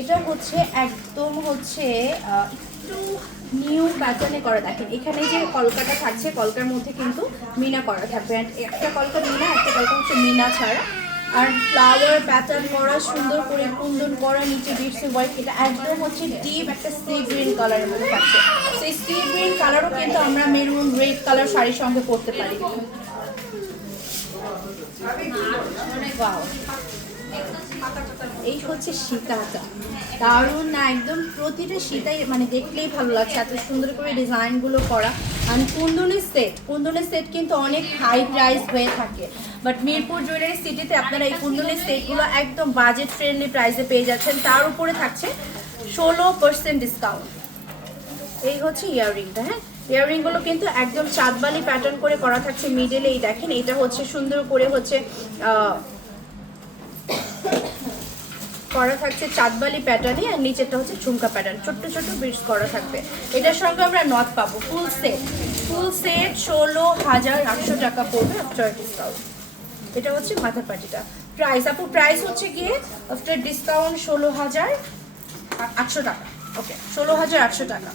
এটা হচ্ছে একদম হচ্ছে একটু নিউ প্যাটার্নে করা। দেখেন এখানে যে কলকাটা থাকছে, কলকার মধ্যে কিন্তু মিনা করা থাকবে। একটা কলকা মিনা, একটা কলকা হচ্ছে মিনা ছাড়া। আর ফ্লাওয়ার প্যাটার্ন করা, সুন্দর করে কুন্দন করা, নিচে বিটসে ওয়াইট। এটা একদম হচ্ছে ডিপ একটা সি গ্রিন কালারের মধ্যে থাকছে। সেই সি গ্রিন কালারও কিন্তু আমরা মেরুন রেড কালার শাড়ির সঙ্গে পরতে পারি। এই হচ্ছে সীতাটা, দারুণ না একদম, প্রতিটা সীতাই মানে দেখলেই ভালো লাগছে, এত সুন্দর করে ডিজাইনগুলো করা। আর কুন্দনের সেট কিন্তু অনেক হাই প্রাইস হয়ে থাকে, বাট মিরপুর জুয়েলারি সিটিতে আপনারা এই কুন্দনের সেটগুলো একদম বাজেট ফ্রেন্ডলি প্রাইসে পেয়ে যাচ্ছেন। তার উপরে থাকছে 16% ডিসকাউন্ট। এই হচ্ছে ইয়াররিংটা। হ্যাঁ, ইয়াররিংগুলো কিন্তু একদম চাঁদবালি প্যাটার্ন করে করা থাকছে মিডলে। এই দেখেন এটা হচ্ছে সুন্দর করে হচ্ছে করা থাকছে চাঁদবালি প্যাটার্নে, আর নিচেরটা হচ্ছে ঝুমকা প্যাটার্ন, ছোট্ট ছোট্ট বিটস করা থাকবে। এটার সঙ্গে আমরা নথ পাবো। ফুল সেট 16,800 টাকা পড়বে আফটার ডিসকাউন্ট। এটা হচ্ছে মাথার পাটিটা। প্রাইস আপু, প্রাইস হচ্ছে গিয়ে আফটার ডিসকাউন্ট 16,800 টাকা। ওকে, 16,800 টাকা।